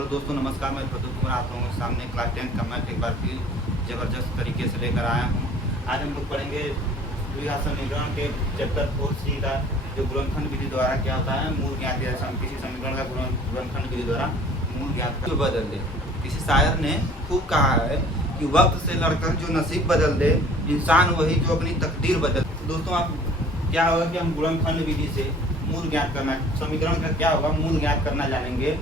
Hello दोस्तों, नमस्कार। मैं प्रदीप कुमार आप लोगों के सामने क्लास 10 का मैथ एक बार फिर ज़बरदस्त तरीके से लेकर आया हूँ। आज हम लोग पढ़ेंगे द्विघात समीकरण के चैप्टर 4C का जो गुणनखंड विधि द्वारा क्या होता है मूल ज्ञात या किसी समीकरण का गुणनखंड विधि द्वारा मूल ज्ञात क्यों बदल दे। किसी शायर ने खूब कहा है कि वक्त से लड़कर जो नसीब बदल दे इंसान वही जो अपनी तकदीर बदल। दोस्तों आप क्या होगा कि हम गुणनखंड विधि से मूल ज्ञात करना, समीकरण का क्या होगा मूल ज्ञात करना जानेंगे।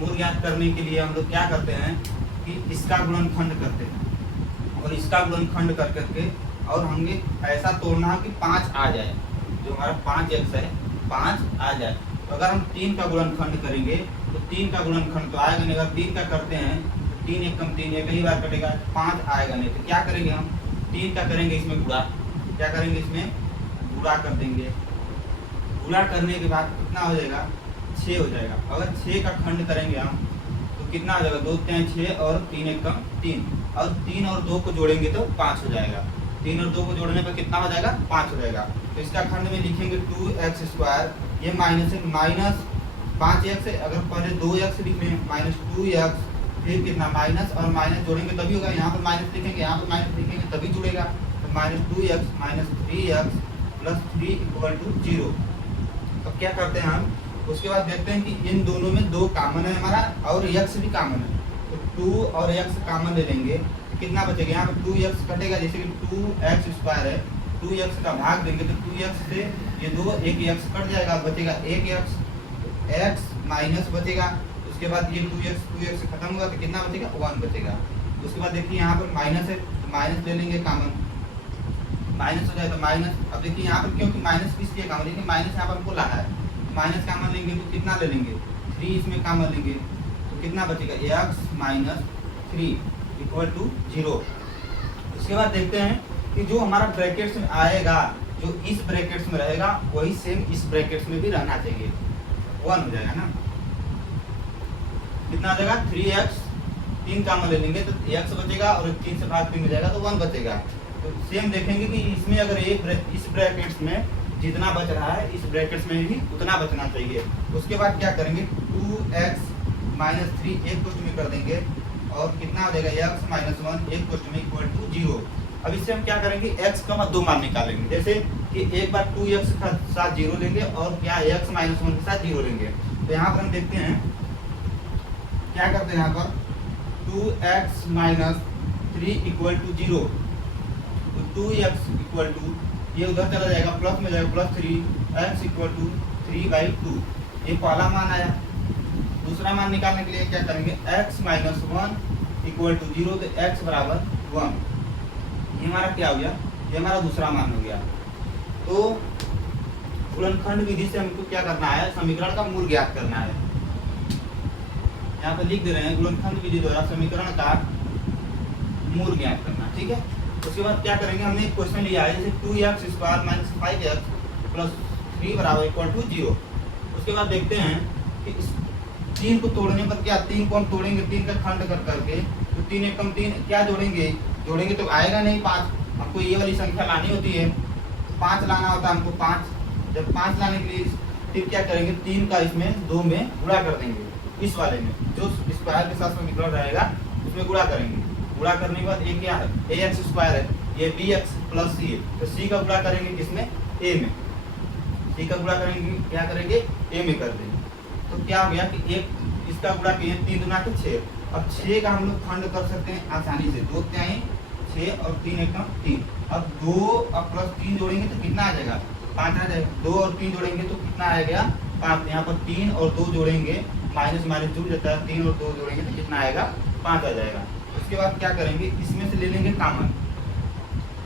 मूल ज्ञात करने के लिए हम लोग क्या करते हैं कि इसका गुणनखंड करते हैं और इसका गुणनखंड कर करके और हमें ऐसा तोड़ना है कि 5 आ जाए। जो हमारा 5x है 5 आ जाए। तो अगर हम 3 का गुणनखंड करेंगे तो 3 का गुणनखंड तो आएगा नहीं। अगर 3 का करते हैं तो 3 एक कम 3 एक ही बार कटेगा, 5 आएगा नहीं। तो क्या करेंगे हम 3 का करेंगे इसमें गुणा। क्या करेंगे इसमें गुणा कर देंगे। गुणा करने के बाद कितना हो जाएगा 6 हो जाएगा। अगर 6 का खंड करेंगे हम तो कितना हो जाएगा 2 3 6 और 3 एक कम 3 और 3 और 2 को जोड़ेंगे तो 5 हो जाएगा। 3 और 2 को जोड़ने पर कितना हो जाएगा 5 हो जाएगा। तो इसका खंड में लिखेंगे 2x²। ये माइनस है, माइनस 5x है। अगर पहले 2x लिख लें माइनस 2x, फिर कितना माइनस और माइनस जोड़ेंगे तभी होगा। यहाँ पर माइनस लिखेंगे, यहाँ पर माइनस लिखेंगे तभी जुड़ेगा। तो minus 2x minus 3x plus 3 = 0। अब क्या करते हैं हम उसके बाद देखते हैं कि इन दोनों में 2 कामन है हमारा और x भी कामन है। तो 2 और x कामन ले लेंगे तो कितना बचेगा। यहाँ पर 2x कटेगा, जैसे कि 2x² है, 2x का भाग देंगे तो 2x से ये 2 एक x कट जाएगा, बचेगा 1x, x माइनस बचेगा। उसके बाद ये 2x से खत्म होगा तो कितना बचेगा 1 बचेगा। उसके बाद देखिए यहाँ पर माइनस है तो माइनस ले लेंगे कामन, माइनस हो जाए तो माइनस। अब देखिए यहाँ पर क्योंकि माइनस किस लिए कामन, देखिए माइनस यहाँ पर हमको लाना है। माइनस कामन लेंगे तो कितना ले लेंगे 3 इसमें कामन लेंगे तो कितना बचेगा x माइनस 3 = 0। उसके बाद देखते हैं कि जो हमारा ब्रैकेट्स में आएगा, जो इस ब्रैकेट्स में रहेगा वही सेम इस ब्रैकेट्स में भी रहना चाहिए। 1 हो जाएगा ना। कितना आ जाएगा 3x, 3 कामन ले लेंगे तो x बचेगा और 3 से भाग 3 हो जाएगा तो 1 बचेगा। तो सेम देखेंगे कि इसमें अगर इस ब्रैकेट्स में जितना बच रहा है इस ब्रैकेट्स में भी उतना बचना चाहिए। उसके बाद क्या करेंगे 2x माइनस 3 एक कोष्ठ में कर देंगे और कितना हो जाएगा x माइनस 1 एक कोष्ठ में = 0। अब इससे हम क्या करेंगे x का 2 मान निकालेंगे। जैसे कि एक बार 2x के साथ 0 लेंगे और क्या x माइनस 1 के साथ 0 लेंगे। तो यहाँ पर हम देखते हैं क्या करते हैं, यहाँ पर 2x माइनस 3 = 0। तो 2x ये उधर चला जाएगा प्लस में जाएगा प्लस 3x = 3/2। ये पहला मान आया। दूसरा मान निकालने के लिए क्या करेंगे x माइनस 1 = 0 तो x बराबर 1। ये हमारा क्या हो गया, ये हमारा दूसरा मान हो गया। तो गुणनखंड विधि से हमको क्या करना है समीकरण का मूल ज्ञात करना है। यहाँ पे लिख दे रहे हैं गुणनखंड विधि द्वारा समीकरण का मूल ज्ञात करना। ठीक है। उसके बाद क्या करेंगे, हमने एक क्वेश्चन लिया है जैसे 2x² माइनस 5x प्लस 3 = 0। उसके बाद देखते हैं कि इस 3 को तोड़ने पर क्या 3 को हम तोड़ेंगे 3 का खंड कर करके तो 3 एक कम 3 क्या जोड़ेंगे तो आएगा नहीं 5। हमको ये वाली संख्या लानी होती है, 5 लाना होता है हमको 5। जब 5 लाने के लिए फिर क्या करेंगे 3 का इसमें 2 में गुणा कर देंगे। इस वाले में जो स्क्वायर के साथ समीकरण रहेगा उसमें गुणा करेंगे। गुणा करने के बाद ये क्या है ax² है, ये bx प्लस c है। तो c का गुणा करेंगे किसमें a में, c का गुणा करेंगे क्या करेंगे a में कर देंगे। तो क्या हो गया कि एक इसका गुणा किए 3 दूना के 6। अब 6 का हम लोग खंड कर सकते हैं आसानी से। 2 क्या है 6 और 3 एक कम 3। अब 2 और प्लस 3 जोड़ेंगे तो कितना आ जाएगा 5 आ जाएगा। 2 और 3 जोड़ेंगे तो कितना आएगा 5। यहाँ पर 3 और 2 जोड़ेंगे माइनस माइनस जुड़ जाता है, 3 और 2 जोड़ेंगे तो कितना आएगा 5 आ जाएगा। उसके बाद क्या करेंगे इसमें से ले लेंगे कामन।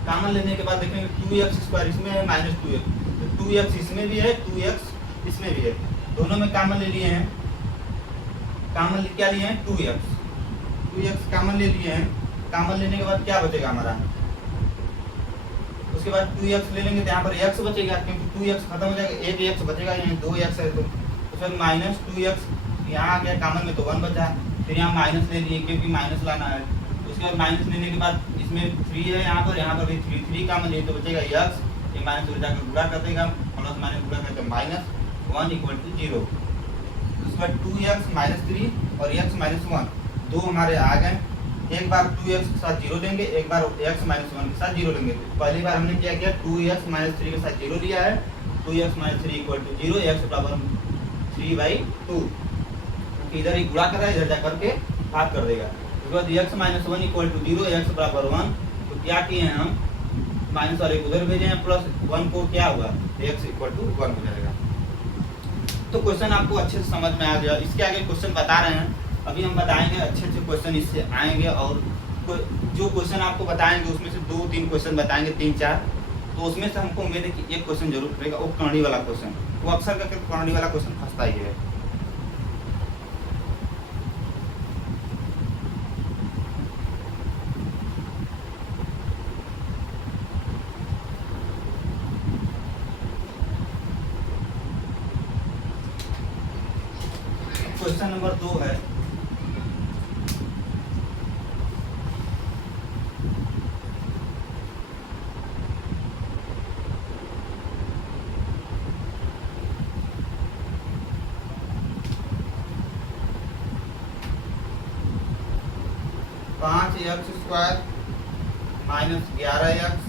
कामन लेने के बाद देखेंगे 2x² इसमें है माइनस 2x, तो 2x इसमें भी है 2x इसमें भी है, दोनों में कामन ले लिए हैं। कामन क्या लिए हैं 2x कामन ले लिए हैं। कामन लेने के बाद क्या बचेगा हमारा, उसके बाद 2x ले लेंगे तो यहाँ पर x बचेगा क्योंकि 2x खत्म हो जाएगा, एक x बचेगा, यहाँ 2x है तो उसमें माइनस 2x यहाँ आ गया कामन में तो 1 बचा। फिर यहाँ माइनस ले लिए क्योंकि माइनस लाना है। उसके बाद माइनस लेने के बाद इसमें 3 है, यहाँ पर भी 3 कामन लिए तो बचेगा x। ये माइनस उड़ जाकर गुणा कर देगा, प्लस माइनस गुणा करके -1 = 0। उसके बाद 2x माइनस 3 और x माइनस 1 दो हमारे आ गए। एक बार 2x के साथ 0 लेंगे, एक बार x माइनस 1 के साथ 0 लेंगे। तो पहली बार हमने क्या किया, 2x माइनस 3 के साथ 0 लिया है, 2x minus 3 equal to 0, x बराबर 3/2। इधर ही गुणा कर रहा है, इधर जा करके भाग कर देगा। उसके बाद x minus 1 equal to 0, x बराबर 1। तो क्या किए हैं हम, माइनस वाले उधर भेजे हैं, प्लस 1 को क्या हुआ, x इक्वल टू 1 हो जाएगा। तो क्वेश्चन आपको अच्छे से समझ में आ गया। इसके आगे क्वेश्चन बता रहे हैं, अभी हम बताएंगे अच्छे अच्छे क्वेश्चन इससे आएंगे। और जो क्वेश्चन आपको बताएंगे उसमें से 2-3 क्वेश्चन बताएंगे, 3-4। तो उसमें से हमको उम्मीद है कि एक क्वेश्चन जरूर रहेगा, वो कहानी वाला क्वेश्चन। वो अक्सर करके कहानी वाला क्वेश्चन फंसता ही है। क्वेश्चन नंबर 2 है, पाँच x square minus 11x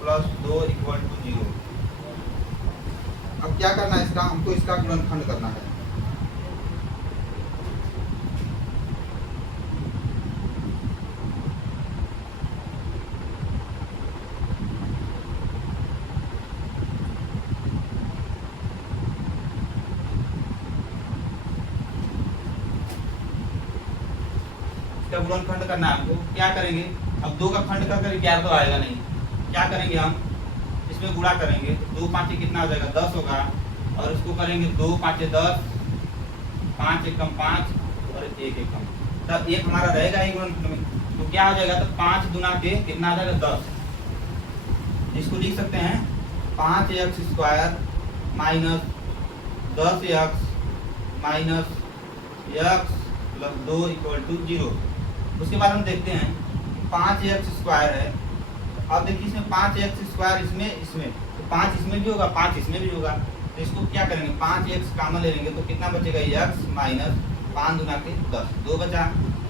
plus 2 equal to 0। अब क्या करना है, इसका हमको इसका गुणनखंड करना है। गुणनखंड करना है हमको। क्या करेंगे, अब 2 का खंड कर कर 11 तो आएगा नहीं। क्या करेंगे हम, इसमें गुणा करेंगे, 2 5 कितना हो जाएगा, 10 होगा। और इसको करेंगे 2 5 10, 5 एकम 5 और 1 एकम, तब 1 हमारा रहेगा ही गुणनखंड में। तो क्या हो जाएगा, तो 5 गुना के कितना आ जाएगा, 10। इसको लिख सकते हैं 5x square minus 10x minus x plus 2 equal to 0। उसके बाद हम देखते हैं 5x स्क्वायर है। अब देखिए इसमें 5x स्क्वायर इसमें तो 5 इसमें भी होगा, 5 इसमें भी होगा। तो इसको क्या करेंगे, 5x कॉमन ले लेंगे, तो कितना बचेगा, x माइनस 5 गुना के 10, 2 बचा।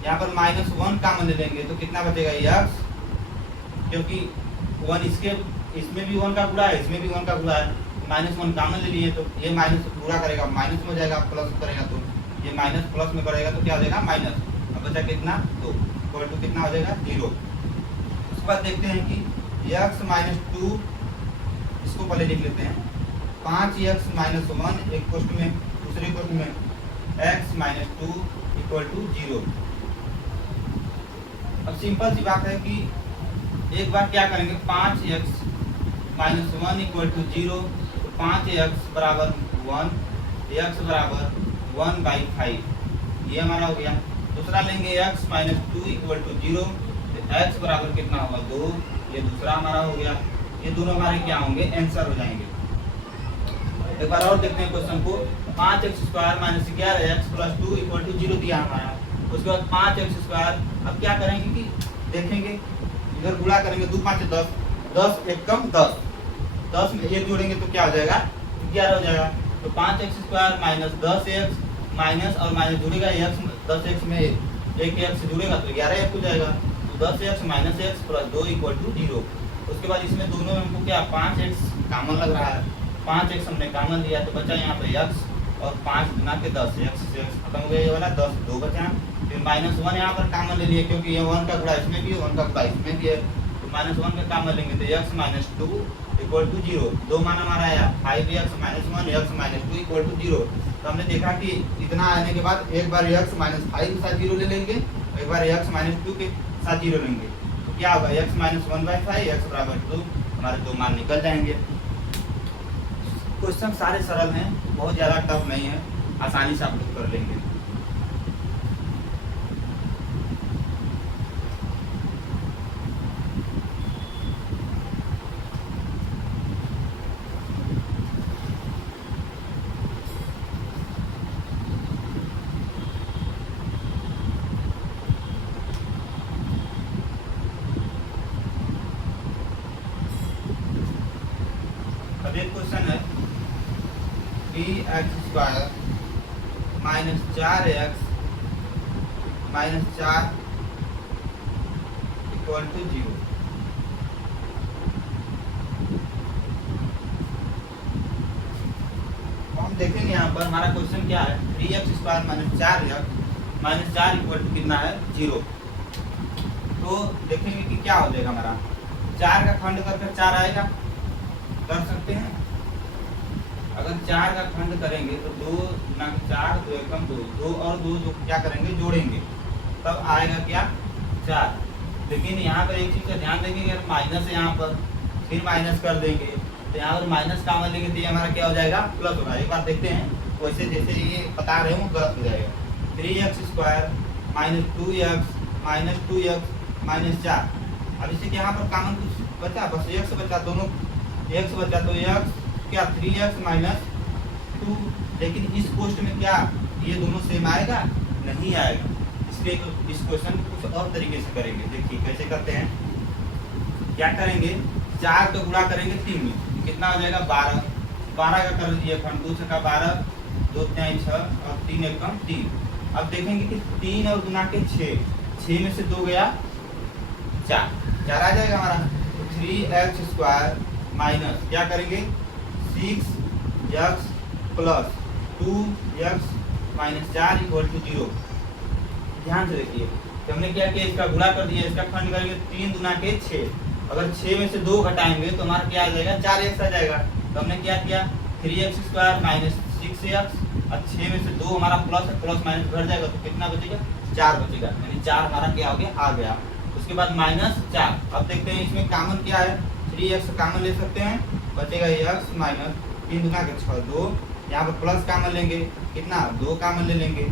यहाँ पर माइनस 1 कॉमन ले लेंगे, तो कितना बचेगा, x, क्योंकि 1 इसमें भी 1 का गुणा है, इसमें भी 1 का गुणा है, माइनस 1 कॉमन ले लिए, तो ये माइनस गुणा करेगा माइनस में हो जाएगा, प्लस करेगा तो ये माइनस प्लस में करेगा तो क्या हो जाएगा, माइनस। अब बचा कितना, 2 इक्वल टू कितना हो जाएगा, 0। उसके बाद देखते हैं कि x माइनस 2, इसको पहले लिख लेते हैं, 5x माइनस 1 एक क्वेश्चन में, दूसरे क्वेश्चन में x माइनस 2 इक्वल टू 0। अब सिंपल सी बात है कि एक बार क्या करेंगे, 5x माइनस 1 इक्वल टू 0, तो 5x बराबर 1, x बराबर 1/5, ये हमारा हो गया। दूसरा लेंगे x माइनस 2 इक्वल टू 0, तो x बराबर कितना होगा, 2, ये दूसरा हमारा हो गया। ये दोनों हमारे क्या होंगे, आंसर हो जाएंगे। एक बार और देखते हैं क्वेश्चन को, 5x square minus 11x plus 2 equal to 0 दिया हमारा। उसके बाद 5x स्क्वायर, अब क्या करेंगे कि देखेंगे, इधर गुणा करेंगे, 2 5 10, 10 एक कम 10, 10 में 1 जोड़ेंगे तो क्या हो जाएगा, 11 हो जाएगा। तो 5x square minus 10x minus और माइनस जुड़ेगा x, 10x में एक x जुड़ेगा तो 11x हो जाएगा। तो 10x minus x plus 2 equal to 0। उसके बाद इसमें दोनों में हमको क्या, 5x कॉमन लग रहा है, 5x हमने कॉमन लिया, तो बचा यहाँ पे x और 5 गुना के 10, x से x खत्म हो गया, ये वाला 10, 2 बचा। फिर माइनस 1 यहाँ पर कॉमन ले लिए, क्योंकि ये 1 का गुणा इसमें भी है, 1 का गुणा इसमें भी है, तो माइनस 1 का कॉमन लेंगे, तो x माइनस 2 इक्वल टू 0। 2 मान हमारा आया 5x minus 1, x minus 2 equal to 0। तो हमने देखा कि इतना आने के बाद एक बार x माइनस 5 के साथ 0 ले लेंगे, एक बार x माइनस 2 के साथ 0 लेंगे, तो क्या होगा, x माइनस 1/5, x बराबर 2, हमारे 2 मान निकल जाएंगे। क्वेश्चन सारे सरल हैं, बहुत ज़्यादा टफ नहीं है, आसानी से आप लोग कर लेंगे। अब एक क्वेश्चन है, 3x square 4x minus 4 equal to 0। हम देखेंगे यहाँ पर हमारा क्वेश्चन क्या है, 3x² minus 4x minus 4 equal to कितना है 0। तो देखेंगे कि क्या हो जाएगा हमारा, 4 का खंड करके 4 आएगा, कर सकते हैं। अगर 4 का खंड करेंगे तो 2 गुना 4 2 एकम 2, 2 और 2 जो क्या करेंगे जोड़ेंगे, तब आएगा क्या 4। लेकिन यहाँ पर एक चीज़ का ध्यान देंगे, अगर माइनस है यहाँ पर फिर माइनस कर देंगे तो यहाँ पर माइनस कॉमन लेंगे तो ये हमारा क्या हो जाएगा प्लस होगा। एक बार देखते हैं, वैसे जैसे ये बता रहे हो गलत हो जाएगा। 3x² minus 2x minus 2x minus 4। अब इसे यहाँ पर कॉमन कुछ बचा, बस x बचा, दोनों x बचा तो x क्या 3x माइनस 2। लेकिन इस पोस्ट में क्या ये दोनों सेम आएगा, नहीं आएगा। इसलिए तो इस क्वेश्चन को कुछ और तरीके से करेंगे। देखिए कैसे करते हैं, क्या करेंगे, 4 को गुणा करेंगे 3 में, कितना हो जाएगा 12। 12 का कर दिए खंड, 2 छक्का 12, 2 तिहाई 6 और 3 एकम 3। अब देखेंगे कि 3 और गुना के 6, 6 में से 2 गया 4 आ जाएगा हमारा। 3x² माइनस क्या करेंगे 6x plus 2x minus 4 equal to 0। ध्यान से देखिए, तो हमने क्या किया, इसका गुणा कर दिया, इसका खंड करेंगे 3 गुना के 6। अगर 6 में से 2 घटाएंगे तो हमारा क्या आ जाएगा 4x आ जाएगा। तो हमने क्या किया 3x² माइनस 6x और 6 में से 2 हमारा प्लस है, प्लस माइनस घट जाएगा तो कितना बचेगा 4 बचेगा, यानी 4 हमारा क्या हो गया आ गया। उसके बाद माइनस 4। अब देखते हैं इसमें कॉमन क्या है, 3x कॉमन ले सकते हैं, बचेगा x माइनस 3 गुना के 6 2। यहाँ पर प्लस कॉमन लेंगे, कितना 2 कॉमन ले लेंगे,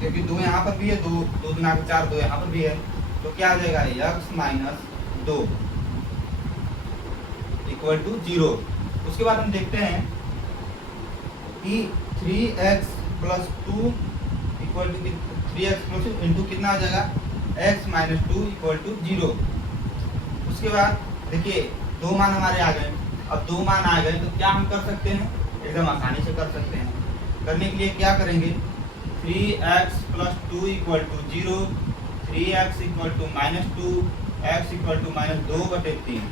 क्योंकि 2 यहाँ पर भी है, 2 गुना के 4 2 यहाँ पर भी है, तो क्या आ जाएगा x माइनस 2 इक्वल टू 0। उसके बाद हम देखते हैं कि 3x plus 2 equal to 3x plus 2 into कितना आ जाएगा x माइनस 2 इक्वल टू 0। उसके बाद देखिए 2 मान हमारे आ गए। अब 2 मान आ गए तो क्या हम कर सकते हैं, एकदम आसानी से कर सकते हैं। करने के लिए क्या करेंगे, 3x plus 2 equal to 0, 3x equal to minus 2, x equal to minus 2/3।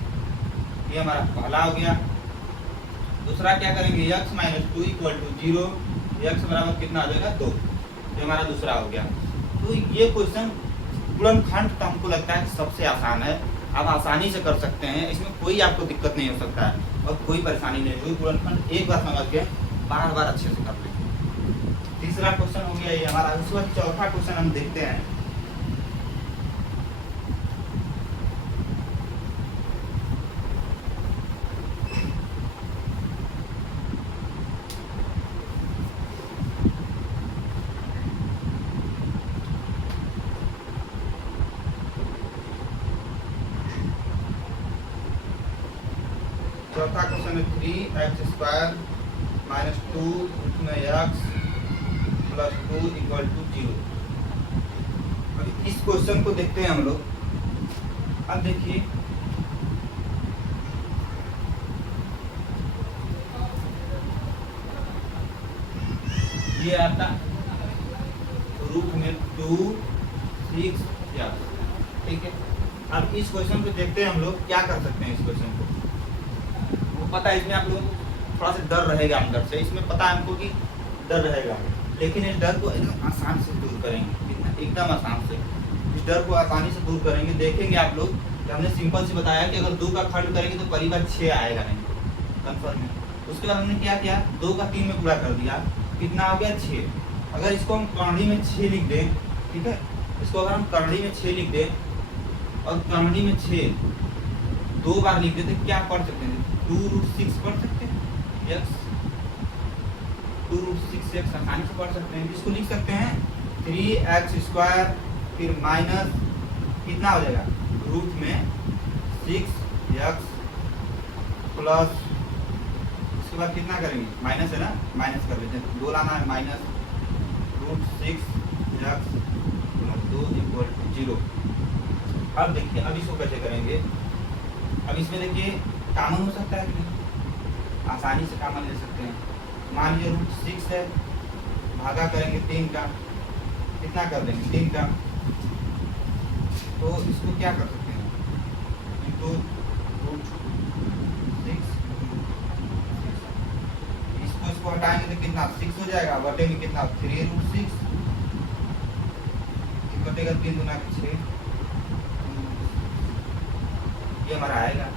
ये हमारा पहला हो गया। दूसरा क्या करेंगे, x minus 2 equal to 0, x बराबर कितना आ जाएगा 2। ये हमारा दूसरा हो गया। तो ये क्वेश्चन गुणनखंड तो हमको लगता है सबसे आसान है, आप आसानी से कर सकते हैं, इसमें कोई आपको दिक्कत नहीं हो सकता है और कोई परेशानी नहीं होगी। गुणनखंड एक बार समझ के बार बार अच्छे से कर लेंगे। तीसरा क्वेश्चन हो गया ये हमारा। उसके बाद चौथा क्वेश्चन हम देखते हैं। चौथा क्वेश्चन है 3x² माइनस 2 उसमें x प्लस 2 इक्वल टू 0। अब इस क्वेश्चन को देखते हैं हम लोग। अब देखिए ये आता रूट में 2 6 या, ठीक है। अब इस क्वेश्चन को देखते हैं हम लोग क्या कर सकते हैं। इस क्वेश्चन को पता है, इसमें आप लोग थोड़ा सा डर रहेगा अंदर से, इसमें पता है हमको कि डर रहेगा, लेकिन इस डर को एकदम आसान से दूर करेंगे, एकदम आसान से इस डर को आसानी से दूर करेंगे। देखेंगे आप लोग कि हमने सिंपल से बताया कि अगर 2 का खंड करेंगे तो परिवार 6 आएगा नहीं, कन्फर्म है। उसके बाद हमने क्या किया, 2 का 3 में पूरा कर दिया, कितना हो गया 6। अगर इसको हम करणी में 6 लिख दें, ठीक है, इसको अगर हम करणी में 6 लिख दें और करणी में 6 2 बार लिख देते, क्या पढ़ सकते हैं 2√6 पढ़ सकते हैं, x 2√6x आसानी से पढ़ सकते हैं। इसको लिख सकते हैं 3x² फिर माइनस कितना हो जाएगा रूट में 6x प्लस, उसके बाद कितना करेंगे माइनस है ना, माइनस कर लेते हैं, 2 लाना है, minus √6x plus 2 equal to 0। अब देखिए अब इसको कैसे करेंगे। अब इसमें देखिए कॉमन हो सकता है कि नहीं, आसानी से कॉमन ले सकते हैं। मान लीजिए √6 है, भागा करेंगे 3 का, कितना कर देंगे 3 का, तो इसको क्या कर सकते हैं इंटू √6, इसको हटाएंगे तो कितना 6 हो जाएगा, बटेंगे कितना 3√6, कटेगा 3 गुना 6, ये हमारा आएगा।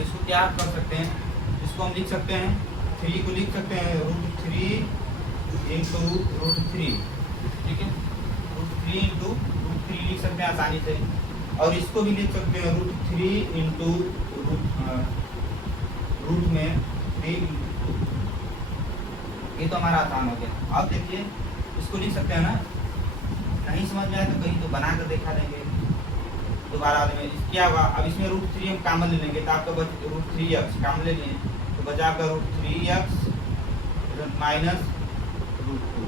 इसको क्या कर सकते हैं, इसको हम लिख सकते हैं 3 को लिख सकते हैं √3 इंटू √3, ठीक है, √3 इंटू √3 लिख सकते हैं आसानी से, और इसको भी लिख सकते हैं √3 इंटू रूट में 3, ये तो हमारा आसान हो गया। अब देखिए इसको लिख सकते हैं ना, नहीं समझ में आए तो कहीं तो बना कर दिखा देंगे दोबारा में। क्या होगा, अब इसमें √3 हम कॉमन ले लेंगे तो आपका बच √3x कॉमन ले लिए तो बचा आपका √3x माइनस √2।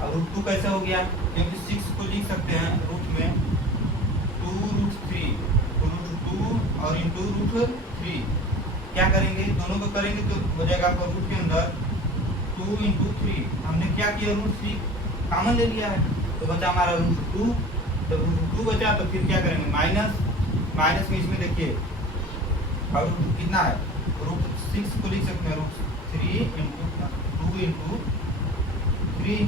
अब √2 कैसे हो गया, क्योंकि 6 को लिख सकते हैं रूट में 2√3 √2 और इंटू √3, क्या करेंगे दोनों को करेंगे तो हो जाएगा आपका रूट के अंदर 2 इंटू 3, हमने क्या किया √3 कॉमन ले लिया है तो बचा हमारा √2, जब √2 बचा तो फिर क्या करेंगे माइनस में इसमें देखिए अब कितना है √6 को लिख सकते हैं √3 इंटू 2 इंटू 3,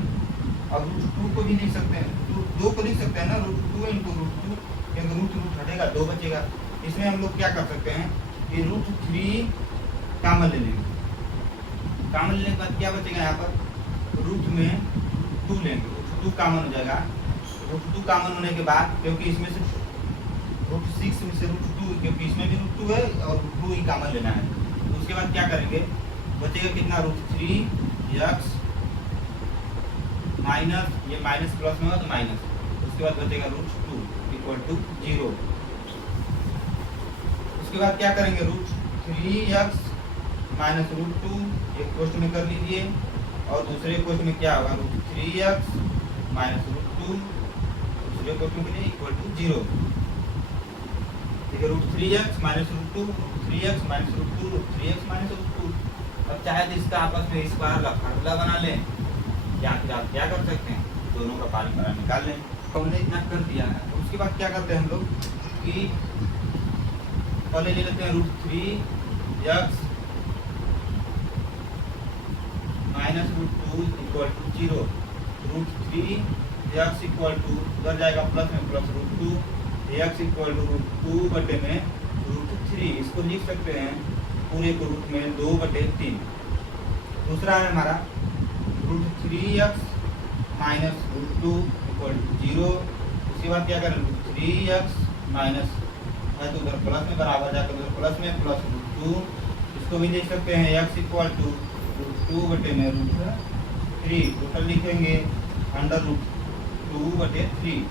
अब √2 को भी लिख सकते हैं 2 को लिख सकते हैं ना √2 इंटू √2, क्योंकि रूट हटेगा 2 बचेगा। इसमें हम लोग क्या कर सकते हैं कि √3 कॉमन ले लेंगे, कॉमन लेने के बाद क्या बचेगा यहाँ पर रूट में 2 लेंगे, √2 कॉमन हो जाएगा। √2 कॉमन होने के बाद क्योंकि इसमें से √6 में से √2, क्योंकि इसमें भी √2 है और √2 ही कॉमन लेना है, तो उसके बाद क्या करेंगे बचेगा कितना √3x माइनस, ये माइनस प्लस में होगा तो माइनस, उसके बाद बचेगा √2 इक्वल टू 0। उसके बाद क्या करेंगे √3x माइनस √2, एक क्वेश्चन में कर लीजिए, और दूसरे क्वेश्चन में क्या होगा √3x माइनस √2, दूसरे क्वेश्चन के लिए इक्वल टू 0, ठीक है, √3x minus √2, 3x minus √2, 3x minus √2। अब चाहे तो इसका आपस में स्क्वायर का फार्मूला बना लें, या फिर आप क्या कर सकते हैं दोनों का पानी पारा निकाल लें, तो हमने इतना कर दिया है। तो उसके बाद क्या करते हैं हम लोग कि पहले ले लेते हैं √3x minus √2 equal to 0, √3x equal to उधर जाएगा प्लस में प्लस √2, x इक्वल टू √2 बटे में √3, इसको लिख सकते हैं पूरे को रूट में 2/3। दूसरा है हमारा √3x माइनस √2 इक्वल टू 0, उसके बाद क्या करें √3x माइनस है तो उधर प्लस में बराबर जाकर उधर प्लस में प्लस √2, इसको भी देख सकते हैं x इक्वल टू √2 बटे में √3, टोटल लिखेंगे √2/3।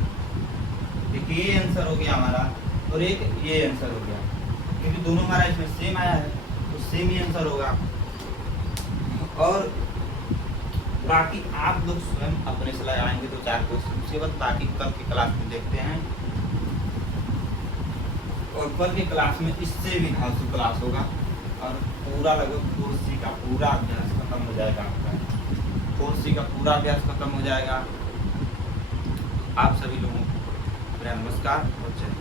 देखिए ये आंसर हो गया हमारा, और एक ये आंसर हो गया, क्योंकि दोनों हमारा इसमें सेम आया है तो सेम ही आंसर होगा। और बाकी आप लोग स्वयं अपने से लगाएंगे 2-4 क्वेश्चन, उसके बाद बाकी कल की क्लास में देखते हैं, और कल की क्लास में इससे भी धांसू क्लास होगा, और पूरा लगभग कोर्स सी का पूरा अभ्यास खत्म हो जाएगा आपका, कोर्स सी का पूरा अभ्यास खत्म हो जाएगा। आप सभी लोगों को मेरा नमस्कार और जय।